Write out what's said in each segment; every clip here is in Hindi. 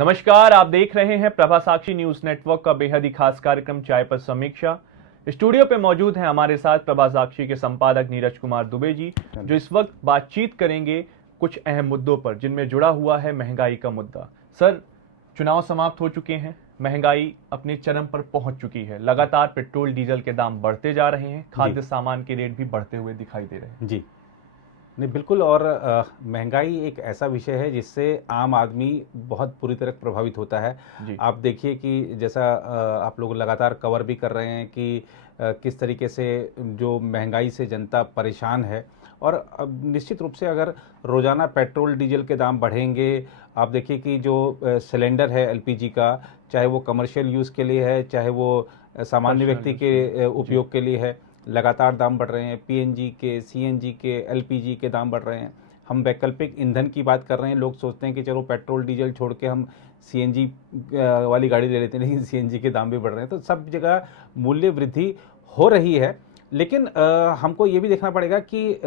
नमस्कार, आप देख रहे हैं प्रभा साक्षी न्यूज नेटवर्क का बेहद ही खास कार्यक्रम चाय पर समीक्षा। स्टूडियो पे मौजूद हैं हमारे साथ प्रभा साक्षी के संपादक नीरज कुमार दुबे जी, जो इस वक्त बातचीत करेंगे कुछ अहम मुद्दों पर, जिनमें जुड़ा हुआ है महंगाई का मुद्दा। सर, चुनाव समाप्त हो चुके हैं, महंगाई अपने चरम पर पहुंच चुकी है। लगातार पेट्रोल डीजल के दाम बढ़ते जा रहे हैं, खाद्य सामान के रेट भी बढ़ते हुए दिखाई दे रहे हैं। जी नहीं, बिल्कुल। और महंगाई एक ऐसा विषय है जिससे आम आदमी बहुत बुरी तरह प्रभावित होता है। आप देखिए कि जैसा आप लोग लगातार कवर भी कर रहे हैं कि किस तरीके से जो महंगाई से जनता परेशान है। और अब निश्चित रूप से अगर रोज़ाना पेट्रोल डीजल के दाम बढ़ेंगे, आप देखिए कि जो सिलेंडर है एलपीजी का, चाहे वो कमर्शियल यूज़ के लिए है, चाहे वो सामान्य व्यक्ति के उपयोग के लिए है, लगातार दाम बढ़ रहे हैं। पीएनजी के, सीएनजी के, एलपीजी के दाम बढ़ रहे हैं। हम वैकल्पिक ईंधन की बात कर रहे हैं, लोग सोचते हैं कि चलो पेट्रोल डीजल छोड़ के हम सीएनजी वाली गाड़ी ले लेते हैं, लेकिन सीएनजी के दाम भी बढ़ रहे हैं। तो सब जगह मूल्य वृद्धि हो रही है, लेकिन हमको ये भी देखना पड़ेगा कि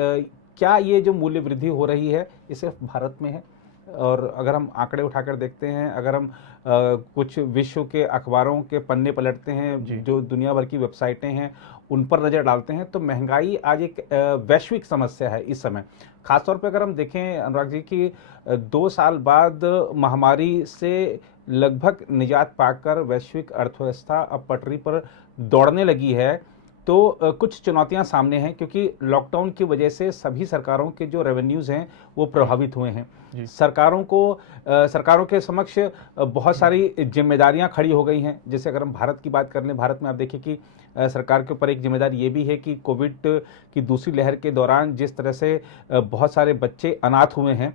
क्या ये जो मूल्य वृद्धि हो रही है ये सिर्फ भारत में है। और अगर हम आंकड़े उठाकर देखते हैं, अगर हम कुछ विश्व के अखबारों के पन्ने पलटते हैं, जो दुनिया भर की वेबसाइटें हैं उन पर नज़र डालते हैं, तो महंगाई आज एक वैश्विक समस्या है इस समय। खासतौर पर अगर हम देखें अनुराग जी कि 2 साल बाद महामारी से लगभग निजात पाकर वैश्विक अर्थव्यवस्था अब पटरी पर दौड़ने लगी है, तो कुछ चुनौतियां सामने हैं, क्योंकि लॉकडाउन की वजह से सभी सरकारों के जो रेवेन्यूज़ हैं वो प्रभावित हुए हैं। सरकारों के समक्ष बहुत सारी जिम्मेदारियां खड़ी हो गई हैं। जैसे अगर हम भारत की बात कर लें, भारत में आप देखिए कि सरकार के ऊपर एक जिम्मेदारी ये भी है कि कोविड की दूसरी लहर के दौरान जिस तरह से बहुत सारे बच्चे अनाथ हुए हैं,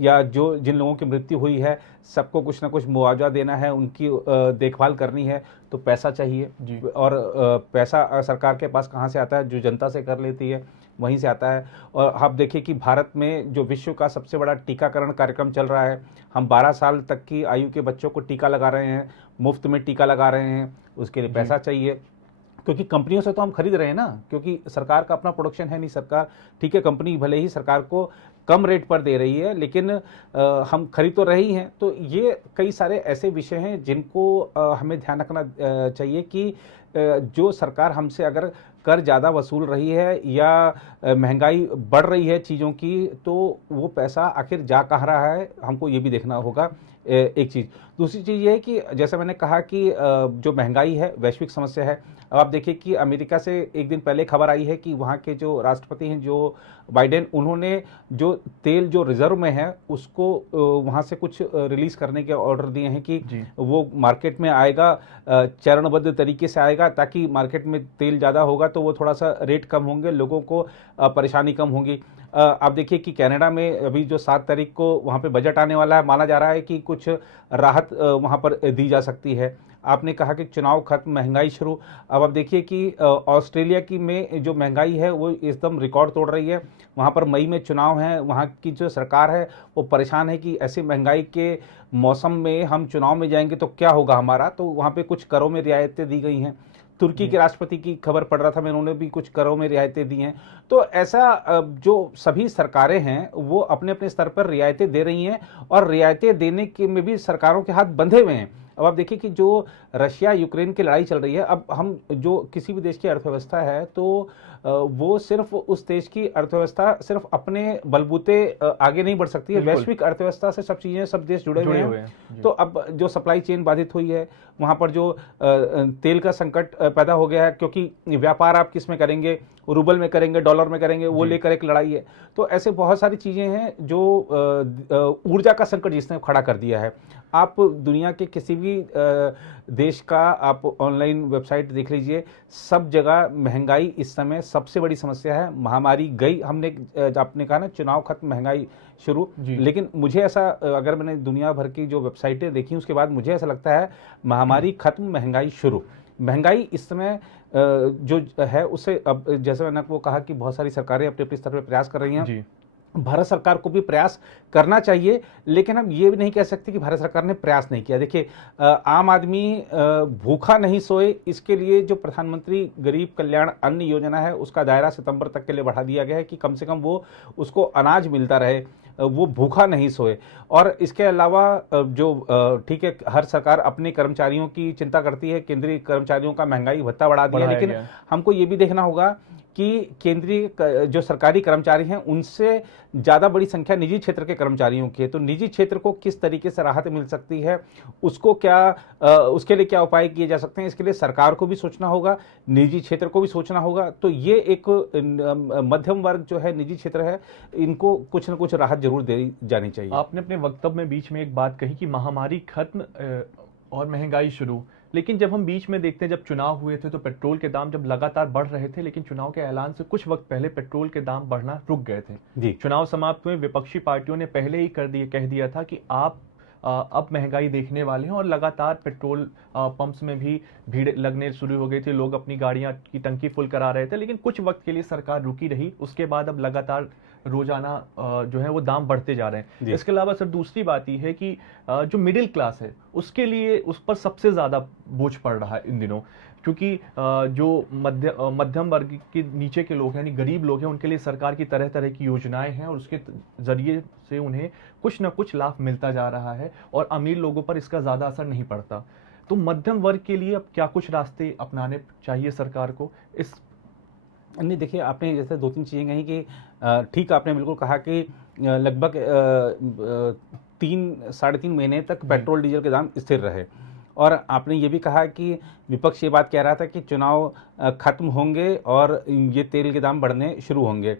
या जिन लोगों की मृत्यु हुई है, सबको कुछ ना कुछ मुआवजा देना है, उनकी देखभाल करनी है, तो पैसा चाहिए। और पैसा सरकार के पास कहाँ से आता है? जो जनता से कर लेती है वहीं से आता है। और आप देखिए कि भारत में जो विश्व का सबसे बड़ा टीकाकरण कार्यक्रम चल रहा है, हम 12 साल तक की आयु के बच्चों को टीका लगा रहे हैं, मुफ्त में टीका लगा रहे हैं। उसके लिए पैसा चाहिए, क्योंकि कंपनियों से तो हम खरीद रहे हैं ना, क्योंकि सरकार का अपना प्रोडक्शन है नहीं। सरकार, ठीक है, कंपनी भले ही सरकार को कम रेट पर दे रही है, लेकिन हम खरीद तो रहे ही हैं। तो ये कई सारे ऐसे विषय हैं जिनको हमें ध्यान रखना चाहिए कि जो सरकार हमसे अगर कर ज़्यादा वसूल रही है या महंगाई बढ़ रही है चीज़ों की, तो वो पैसा आखिर जा कहाँ रहा है, हमको ये भी देखना होगा। एक चीज़। दूसरी चीज़ ये है कि जैसे मैंने कहा कि जो महंगाई है वैश्विक समस्या है। अब आप देखिए कि अमेरिका से एक दिन पहले खबर आई है कि वहाँ के जो राष्ट्रपति हैं, जो बाइडेन, उन्होंने जो तेल जो रिजर्व में है उसको वहाँ से कुछ रिलीज़ करने के ऑर्डर दिए हैं कि वो मार्केट में आएगा, चरणबद्ध तरीके से आएगा, ताकि मार्केट में तेल ज़्यादा होगा तो वो थोड़ा सा रेट कम होंगे, लोगों को परेशानी कम होगी। आप देखिए कि कनाडा में अभी जो 7 तारीख को वहाँ पे बजट आने वाला है, माना जा रहा है कि कुछ राहत वहाँ पर दी जा सकती है। आपने कहा कि चुनाव खत्म, महंगाई शुरू। अब आप देखिए कि ऑस्ट्रेलिया की में जो महंगाई है वो एकदम रिकॉर्ड तोड़ रही है। वहाँ पर मई में चुनाव है, वहाँ की जो सरकार है वो परेशान है कि ऐसे महंगाई के मौसम में हम चुनाव में जाएंगे तो क्या होगा हमारा। तो वहाँ पे कुछ करों में रियायतें दी गई हैं। तुर्की के राष्ट्रपति की खबर पढ़ रहा था मैं, उन्होंने भी कुछ करों में रियायतें दी हैं। तो ऐसा जो सभी सरकारें हैं वो अपने अपने स्तर पर रियायतें दे रही हैं, और रियायतें देने के में भी सरकारों के हाथ बंधे हुए हैं। अब आप देखिए कि जो रशिया यूक्रेन की लड़ाई चल रही है, अब हम जो किसी भी देश की अर्थव्यवस्था है तो वो सिर्फ उस देश की अर्थव्यवस्था सिर्फ अपने बलबूते आगे नहीं बढ़ सकती है। वैश्विक अर्थव्यवस्था से सब चीज़ें, सब देश जुड़े हुए हैं। तो अब जो सप्लाई चेन बाधित हुई है, वहाँ पर जो तेल का संकट पैदा हो गया है, क्योंकि व्यापार आप किस में करेंगे, रूबल में करेंगे, डॉलर में करेंगे, वो लेकर एक लड़ाई है। तो ऐसे बहुत सारी चीज़ें हैं जो ऊर्जा का संकट जिसने खड़ा कर दिया है। आप दुनिया के किसी भी देश का आप ऑनलाइन वेबसाइट देख लीजिए, सब जगह महंगाई इस समय सबसे बड़ी समस्या है। महामारी गई, आपने कहा ना चुनाव खत्म, महंगाई शुरू, लेकिन मुझे ऐसा, अगर मैंने दुनिया भर की जो वेबसाइटें देखी उसके बाद मुझे ऐसा लगता है महामारी खत्म, महंगाई शुरू। महंगाई इस समय जो है उससे, अब जैसे मैंने आपको कहा कि बहुत सारी सरकारें अपने अपने स्तर पर प्रयास कर रही हैं। भारत सरकार को भी प्रयास करना चाहिए, लेकिन हम ये भी नहीं कह सकते कि भारत सरकार ने प्रयास नहीं किया। देखिए, आम आदमी भूखा नहीं सोए, इसके लिए जो प्रधानमंत्री गरीब कल्याण अन्न योजना है उसका दायरा सितंबर तक के लिए बढ़ा दिया गया है कि कम से कम वो उसको अनाज मिलता रहे। वो भूखा नहीं सोए। और इसके अलावा जो ठीक है, हर सरकार अपने कर्मचारियों की चिंता करती है, केंद्रीय कर्मचारियों का महंगाई भत्ता बढ़ा दिया, बढ़ाया लेकिन गया है। हमको ये भी देखना होगा कि जो सरकारी कर्मचारी हैं उनसे ज़्यादा बड़ी संख्या निजी क्षेत्र के कर्मचारियों की है। तो निजी क्षेत्र को किस तरीके से राहत मिल सकती है, उसको क्या उसके लिए क्या उपाय किए जा सकते हैं, इसके लिए सरकार को भी सोचना होगा, निजी क्षेत्र को भी सोचना होगा। तो ये एक मध्यम वर्ग जो है, निजी क्षेत्र है, इनको कुछ न कुछ राहत जरूर दी जानी चाहिए। आपने अपने वक्तव्य में बीच में एक बात कही कि महामारी खत्म और महंगाई शुरू, लेकिन जब हम बीच में देखते हैं, जब चुनाव हुए थे तो पेट्रोल के दाम जब लगातार बढ़ रहे थे, लेकिन चुनाव के ऐलान से कुछ वक्त पहले पेट्रोल के दाम बढ़ना रुक गए थे। जी। चुनाव समाप्त हुए, विपक्षी पार्टियों ने पहले ही कह दिया था कि आप अब महंगाई देखने वाले हैं, और लगातार पेट्रोल पंप्स में भी भीड़ लगने शुरू हो गई थी, लोग अपनी गाड़ियां की टंकी फुल करा रहे थे, लेकिन कुछ वक्त के लिए सरकार रुकी रही। उसके बाद अब लगातार रोजाना जो है वो दाम बढ़ते जा रहे हैं। इसके अलावा सर दूसरी बात यह है कि जो मिडिल क्लास है उसके लिए उस पर सबसे ज्यादा बोझ पड़ रहा है इन दिनों, क्योंकि जो मध्यम वर्ग के नीचे के लोग हैं, यानी गरीब लोग हैं, उनके लिए सरकार की तरह तरह की योजनाएं हैं और उसके जरिए से उन्हें कुछ ना कुछ लाभ मिलता जा रहा है, और अमीर लोगों पर इसका ज्यादा असर नहीं पड़ता। तो मध्यम वर्ग के लिए अब क्या कुछ रास्ते अपनाने चाहिए सरकार को? इस नहीं, देखिए, आपने जैसे 2-3 चीज़ें कही कि ठीक आपने बिल्कुल कहा कि लगभग 3 साढ़े 3 महीने तक पेट्रोल डीजल के दाम स्थिर रहे, और आपने ये भी कहा कि विपक्ष ये बात कह रहा था कि चुनाव खत्म होंगे और ये तेल के दाम बढ़ने शुरू होंगे।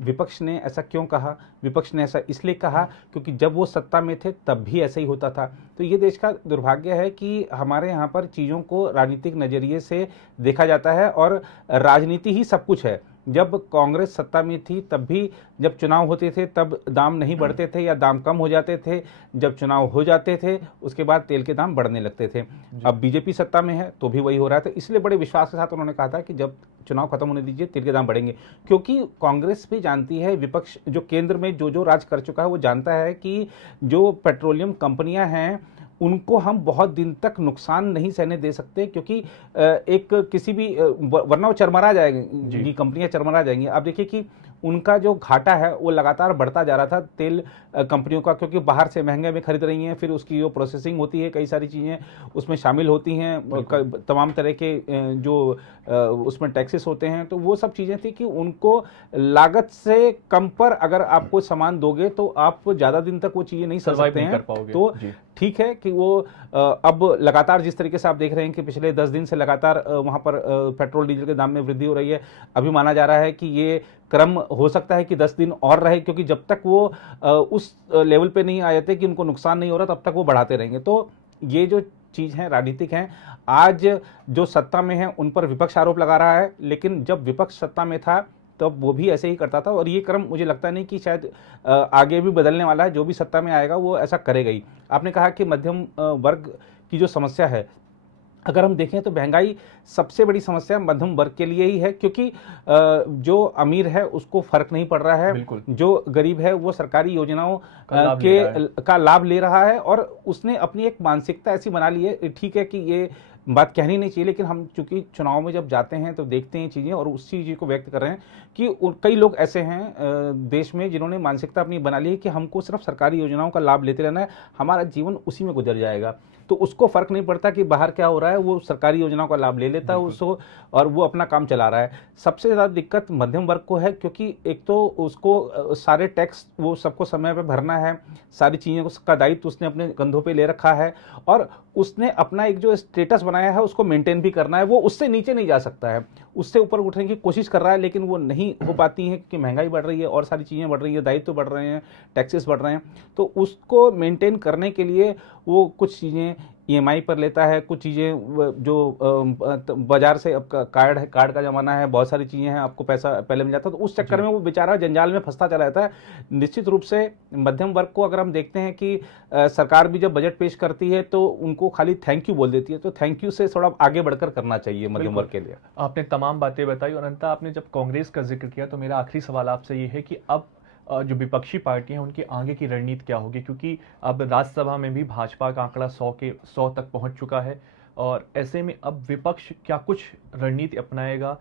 विपक्ष ने ऐसा क्यों कहा? विपक्ष ने ऐसा इसलिए कहा क्योंकि जब वो सत्ता में थे तब भी ऐसा ही होता था। तो ये देश का दुर्भाग्य है कि हमारे यहाँ पर चीज़ों को राजनीतिक नज़रिए से देखा जाता है, और राजनीति ही सब कुछ है। जब कांग्रेस सत्ता में थी तब भी जब चुनाव होते थे तब दाम नहीं बढ़ते थे या दाम कम हो जाते थे, जब चुनाव हो जाते थे उसके बाद तेल के दाम बढ़ने लगते थे। अब बीजेपी सत्ता में है तो भी वही हो रहा था, इसलिए बड़े विश्वास के साथ उन्होंने कहा था कि जब चुनाव खत्म होने दीजिए, तेल के दाम बढ़ेंगे। क्योंकि कांग्रेस भी जानती है, विपक्ष जो केंद्र में जो राज कर चुका है वो जानता है कि जो पेट्रोलियम कंपनियां हैं उनको हम बहुत दिन तक नुकसान नहीं सहने दे सकते, क्योंकि एक किसी भी वरना वो चरमरा जाएंगी, कंपनियां चरमरा जाएंगी। अब देखिए कि उनका जो घाटा है वो लगातार बढ़ता जा रहा था तेल कंपनियों का, क्योंकि बाहर से महंगे में खरीद रही हैं, फिर उसकी जो प्रोसेसिंग होती है, कई सारी चीज़ें उसमें शामिल होती हैं, तमाम तरह के जो उसमें टैक्सेस होते हैं। तो वो सब चीज़ें थी कि उनको लागत से कम पर अगर आप कोई सामान दोगे तो आप ज़्यादा दिन तक वो चीज़ें नहीं सर सकते हैं। तो ठीक है कि वो अब लगातार जिस तरीके से आप देख रहे हैं कि पिछले 10 दिन से लगातार वहाँ पर पेट्रोल डीजल के दाम में वृद्धि हो रही है। अभी माना जा रहा है कि ये क्रम हो सकता है कि 10 दिन और रहे, क्योंकि जब तक वो उस लेवल पे नहीं आ जाते कि उनको नुकसान नहीं हो रहा तब तक वो बढ़ाते रहेंगे। तो ये जो चीज़ है राजनीतिक हैं। आज जो सत्ता में है उन पर विपक्ष आरोप लगा रहा है, लेकिन जब विपक्ष सत्ता में था तब वो भी ऐसे ही करता था, और ये क्रम मुझे लगता नहीं कि शायद आगे भी बदलने वाला है। जो भी सत्ता में आएगा वो ऐसा करेगा ही। आपने कहा कि मध्यम वर्ग की जो समस्या है, अगर हम देखें तो महंगाई सबसे बड़ी समस्या मध्यम वर्ग के लिए ही है, क्योंकि जो अमीर है उसको फर्क नहीं पड़ रहा है, जो गरीब है वो सरकारी योजनाओं का लाभ ले रहा है, और उसने अपनी एक मानसिकता ऐसी बना ली है। ठीक है कि ये बात कहनी नहीं चाहिए, लेकिन हम चूंकि चुनाव में जब जाते हैं तो देखते हैं चीज़ें, और उस चीज़ को व्यक्त कर रहे हैं कि कई लोग ऐसे हैं देश में जिन्होंने मानसिकता अपनी बना ली है कि हमको सिर्फ सरकारी योजनाओं का लाभ लेते रहना है, हमारा जीवन उसी में गुजर जाएगा। तो उसको फर्क नहीं पड़ता कि बाहर क्या हो रहा है, वो सरकारी योजनाओं का लाभ ले लेता है उसको, और वो अपना काम चला रहा है। सबसे ज़्यादा दिक्कत मध्यम वर्ग को है, क्योंकि एक तो उसको सारे टैक्स वो सबको समय पे भरना है, सारी चीज़ों का दायित्व उसने अपने कंधों पे ले रखा है, और उसने अपना एक जो स्टेटस बनाया है उसको मेंटेन भी करना है। वो उससे नीचे नहीं जा सकता है, उससे ऊपर उठने की कोशिश कर रहा है, लेकिन वो नहीं हो पाती है क्योंकि महंगाई बढ़ रही है और सारी चीज़ें बढ़ रही है, दायित्व बढ़ रहे हैं, टैक्सेस बढ़ रहे हैं। तो उसको मेंटेन करने के लिए वो कुछ चीज़ें ईएमआई पर लेता है, कुछ चीज़ें जो बाजार से, अब कार्ड का ज़माना है, बहुत सारी चीज़ें हैं, आपको पैसा पहले मिल जाता है, तो उस चक्कर में वो बेचारा जंजाल में फंसता चला जाता है। निश्चित रूप से मध्यम वर्ग को अगर हम देखते हैं कि सरकार भी जब बजट पेश करती है तो उनको खाली थैंक यू बोल देती है, तो थैंक यू से थोड़ा आगे बढ़कर करना चाहिए मध्यम वर्ग के लिए। आपने तमाम बातें बताई, और अंततः आपने जब कांग्रेस का जिक्र किया तो मेरा आखिरी सवाल आपसे ये है कि अब जो विपक्षी पार्टियां हैं उनकी आगे की रणनीति क्या होगी, क्योंकि अब राज्यसभा में भी भाजपा का आंकड़ा 100 तक पहुंच चुका है, और ऐसे में अब विपक्ष क्या कुछ रणनीति अपनाएगा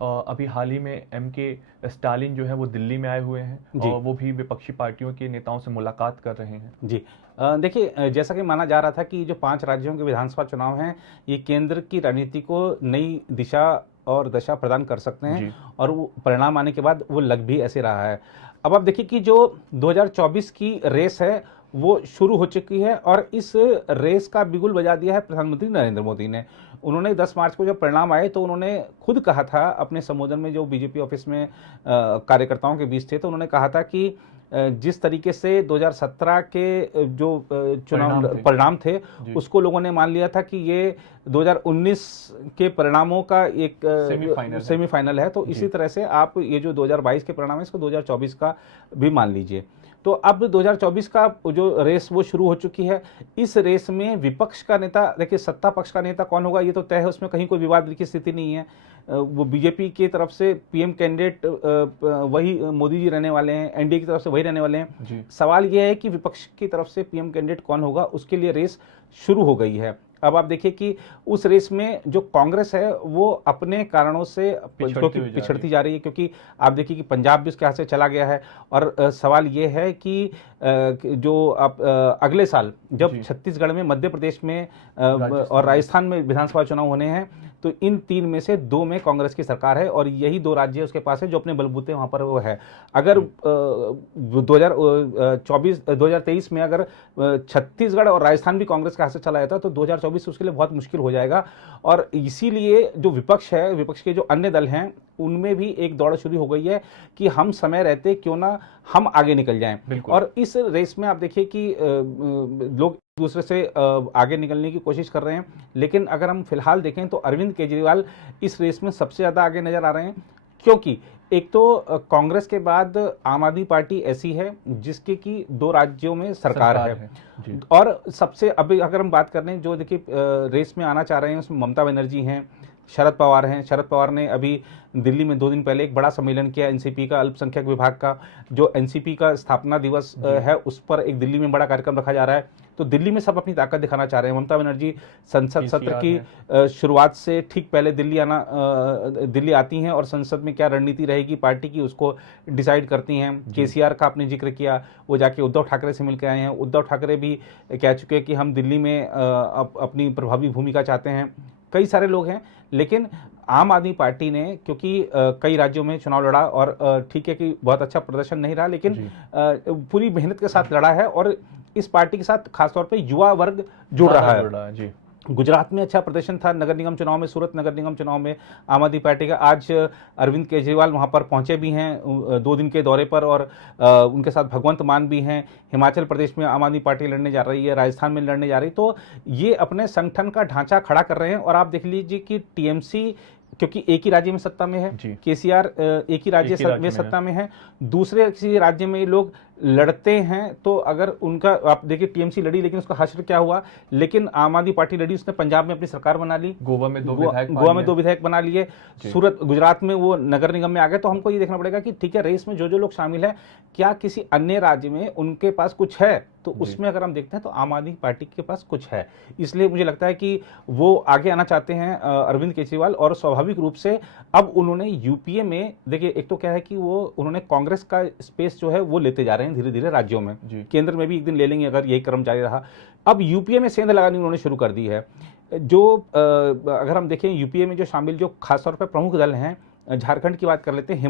अभी हाल ही में MK स्टालिन जो है वो दिल्ली में आए हुए हैं और वो भी विपक्षी पार्टियों के नेताओं से मुलाकात कर रहे हैं। जी देखिए, जैसा कि माना जा रहा था कि जो 5 राज्यों के विधानसभा चुनाव हैं, ये केंद्र की राजनीति को नई दिशा और दशा प्रदान कर सकते हैं और वो परिणाम आने के बाद वो लग भी ऐसे रहा है। अब आप देखिए कि जो 2024 की रेस है वो शुरू हो चुकी है और इस रेस का बिगुल बजा दिया है प्रधानमंत्री नरेंद्र मोदी ने। उन्होंने 10 मार्च को जब परिणाम आए तो उन्होंने खुद कहा था अपने संबोधन में, जो बीजेपी ऑफिस में कार्यकर्ताओं के बीच थे, तो उन्होंने कहा था कि जिस तरीके से 2017 के जो चुनाव परिणाम थे उसको लोगों ने मान लिया था कि ये 2019 के परिणामों का एक सेमीफाइनल है, तो इसी तरह से आप ये जो 2022 के परिणाम है इसको 2024 का भी मान लीजिए। तो अब 2024 का जो रेस वो शुरू हो चुकी है। इस रेस में विपक्ष का नेता, देखिए सत्ता पक्ष का नेता कौन होगा ये तो तय है, उसमें कहीं कोई विवाद की स्थिति नहीं है। वो बीजेपी की तरफ से पीएम कैंडिडेट वही मोदी जी रहने वाले हैं, एनडीए की तरफ से वही रहने वाले हैं। सवाल यह है कि विपक्ष की तरफ से पीएम कैंडिडेट कौन होगा, उसके लिए रेस शुरू हो गई है। अब आप देखिए कि उस रेस में जो कांग्रेस है वो अपने कारणों से पिछड़ती जा रही है, क्योंकि आप देखिए कि पंजाब भी उसके हाथ से चला गया है। और सवाल ये है कि जो आप अगले साल जब छत्तीसगढ़ में, मध्य प्रदेश में और राजस्थान में विधानसभा चुनाव होने हैं, तो इन 3 में से 2 में कांग्रेस की सरकार है और यही 2 राज्य उसके पास है जो अपने बलबूते वहां पर वो है। अगर 2023 में अगर छत्तीसगढ़ और राजस्थान भी कांग्रेस के हाथ से चला जाता तो 2024 उसके लिए बहुत मुश्किल हो जाएगा। और इसीलिए जो विपक्ष है, विपक्ष के जो अन्य दल हैं, उनमें भी एक दौड़ शुरू हो गई है कि हम समय रहते क्यों ना हम आगे निकल जाएं। और इस रेस में आप देखिए कि लोग दूसरे से आगे निकलने की कोशिश कर रहे हैं, लेकिन अगर हम फिलहाल देखें तो अरविंद केजरीवाल इस रेस में सबसे ज्यादा आगे नजर आ रहे हैं, क्योंकि एक तो कांग्रेस के बाद आम आदमी पार्टी ऐसी है जिसके की 2 राज्यों में सरकार है। और सबसे अभी अगर हम बात कर रहे हैं जो देखिए रेस में आना चाह रहे हैं, उसमें ममता बनर्जी हैं, शरद पवार हैं। शरद पवार ने अभी दिल्ली में 2 दिन पहले एक बड़ा सम्मेलन किया एनसीपी का, अल्पसंख्यक विभाग का। जो एनसीपी का स्थापना दिवस है उस पर एक दिल्ली में बड़ा कार्यक्रम रखा जा रहा है, तो दिल्ली में सब अपनी ताकत दिखाना चाह रहे हैं। ममता बनर्जी संसद सत्र की शुरुआत से ठीक पहले दिल्ली आती हैं और संसद में क्या रणनीति रहेगी पार्टी की उसको डिसाइड करती हैं। केसीआर का आपने जिक्र किया, वो जाके उद्धव ठाकरे से मिलकर आए हैं। उद्धव ठाकरे भी कह चुके हैं कि हम दिल्ली में अपनी प्रभावी भूमिका चाहते हैं। कई सारे लोग हैं, लेकिन आम आदमी पार्टी ने क्योंकि कई राज्यों में चुनाव लड़ा और ठीक है कि बहुत अच्छा प्रदर्शन नहीं रहा, लेकिन पूरी मेहनत के साथ लड़ा है और इस पार्टी के साथ खासतौर पे युवा वर्ग जुड़ रहा है। गुजरात में अच्छा प्रदर्शन था नगर निगम चुनाव में, सूरत नगर निगम चुनाव में आम आदमी पार्टी का। आज अरविंद केजरीवाल वहां पर पहुंचे भी हैं 2 दिन के दौरे पर और उनके साथ भगवंत मान भी हैं। हिमाचल प्रदेश में आम आदमी पार्टी लड़ने जा रही है, राजस्थान में लड़ने जा रही, तो ये अपने संगठन का ढांचा खड़ा कर रहे हैं। और आप देख लीजिए कि टीएमसी क्योंकि एक ही राज्य में सत्ता में है, केसीआर एक ही राज्य में सत्ता में है, दूसरे किसी राज्य में लोग लड़ते हैं तो अगर उनका आप देखिए टीएमसी लड़ी लेकिन उसका हश्र क्या हुआ, लेकिन आम आदमी पार्टी लड़ी, उसने पंजाब में अपनी सरकार बना ली, गोवा में 2 विधायक बना लिए, सूरत गुजरात में वो नगर निगम में आ गए। तो हमको ये देखना पड़ेगा कि ठीक है रेस में जो जो लोग शामिल है क्या किसी अन्य राज्य में उनके पास कुछ है, तो उसमें अगर हम देखते हैं तो आम आदमी पार्टी के पास कुछ है। इसलिए मुझे लगता है कि वो आगे आना चाहते हैं अरविंद केजरीवाल, और स्वाभाविक रूप से अब उन्होंने यूपीए में देखिए एक तो क्या है कि वो उन्होंने कांग्रेस का स्पेस जो है वो लेते जा रहे हैं धीरे धीरे राज्यों में, केंद्र में भी एक दिन ले लेंगे अगर यही क्रम जारी रहा। अब यूपीए में सेंध लगानी उन्होंने शुरू कर दी है। जो अगर हम देखें यूपीए में जो शामिल जो खासतौर पर प्रमुख दल हैं, झारखंड की बात कर लेते हैं,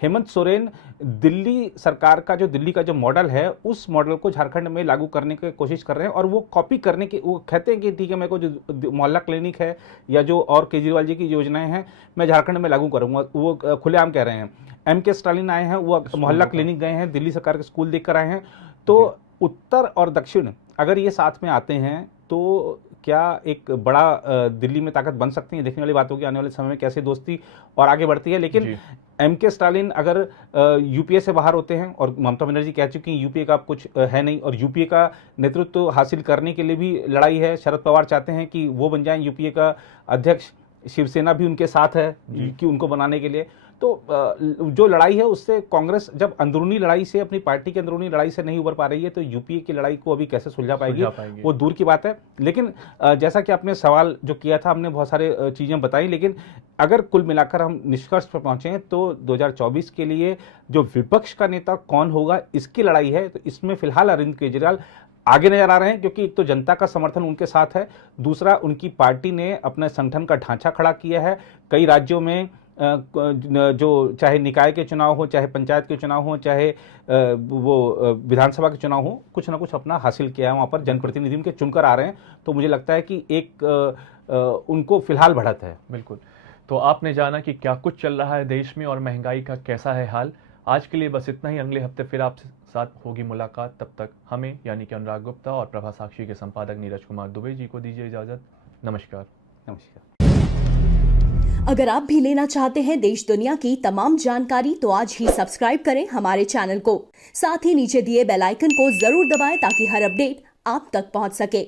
हेमंत सोरेन दिल्ली सरकार का दिल्ली का जो मॉडल है उस मॉडल को झारखंड में लागू करने की कोशिश कर रहे हैं और वो कॉपी करने की, वो कहते हैं कि ठीक है मेरे को जो मोहल्ला क्लिनिक है या जो और केजरीवाल जी की योजनाएं हैं मैं झारखंड में लागू करूंगा, वो खुलेआम कह रहे हैं। MK स्टालिन आए हैं, वो मोहल्ला क्लिनिक गए हैं, दिल्ली सरकार के स्कूल देखकर आए हैं। तो उत्तर और दक्षिण अगर ये साथ में आते हैं तो क्या एक बड़ा दिल्ली में ताकत बन सकती है। देखने वाली बात होगी आने वाले समय में कैसे दोस्ती और आगे बढ़ती है। लेकिन MK स्टालिन अगर यूपीए से बाहर होते हैं और ममता बनर्जी कह चुकी हैं यूपीए का कुछ है नहीं, और यूपीए का नेतृत्व हासिल करने के लिए भी लड़ाई है। शरद पवार चाहते हैं कि वो बन जाएं यूपीए का अध्यक्ष, शिवसेना भी उनके साथ है कि उनको बनाने के लिए। तो जो लड़ाई है उससे कांग्रेस जब अंदरूनी लड़ाई से, अपनी पार्टी की अंदरूनी लड़ाई से नहीं उबर पा रही है, तो यूपीए की लड़ाई को अभी कैसे सुलझा पाएगी वो दूर की बात है। लेकिन जैसा कि आपने सवाल जो किया था, हमने बहुत सारे चीजें बताई, लेकिन अगर कुल मिलाकर हम निष्कर्ष पर पहुंचे तो 2024 के लिए जो विपक्ष का नेता कौन होगा इसकी लड़ाई है। तो इसमें फिलहाल अरविंद केजरीवाल आगे नजर आ रहे हैं, क्योंकि एक तो जनता का समर्थन उनके साथ है, दूसरा उनकी पार्टी ने अपने संगठन का ढांचा खड़ा किया है। कई राज्यों में जो चाहे निकाय के चुनाव हो, चाहे पंचायत के चुनाव हो, चाहे वो विधानसभा के चुनाव हो, कुछ ना कुछ अपना हासिल किया है, वहाँ पर जनप्रतिनिधि उनके चुनकर आ रहे हैं। तो मुझे लगता है कि एक उनको फिलहाल बढ़त है। बिल्कुल। तो आपने जाना कि क्या कुछ चल रहा है देश में और महंगाई का कैसा है हाल। आज के लिए बस इतना ही। अगले हफ्ते फिर आपसे साथ होगी मुलाकात। तब तक हमें यानी कि अनुराग गुप्ता और प्रभा साक्षी के संपादक नीरज कुमार दुबे जी को दीजिए इजाजत। नमस्कार। नमस्कार। अगर आप भी लेना चाहते हैं देश दुनिया की तमाम जानकारी तो आज ही सब्सक्राइब करें हमारे चैनल को। साथ ही नीचे दिए बेल आइकन को जरूर दबाएं ताकि हर अपडेट आप तक पहुंच सके।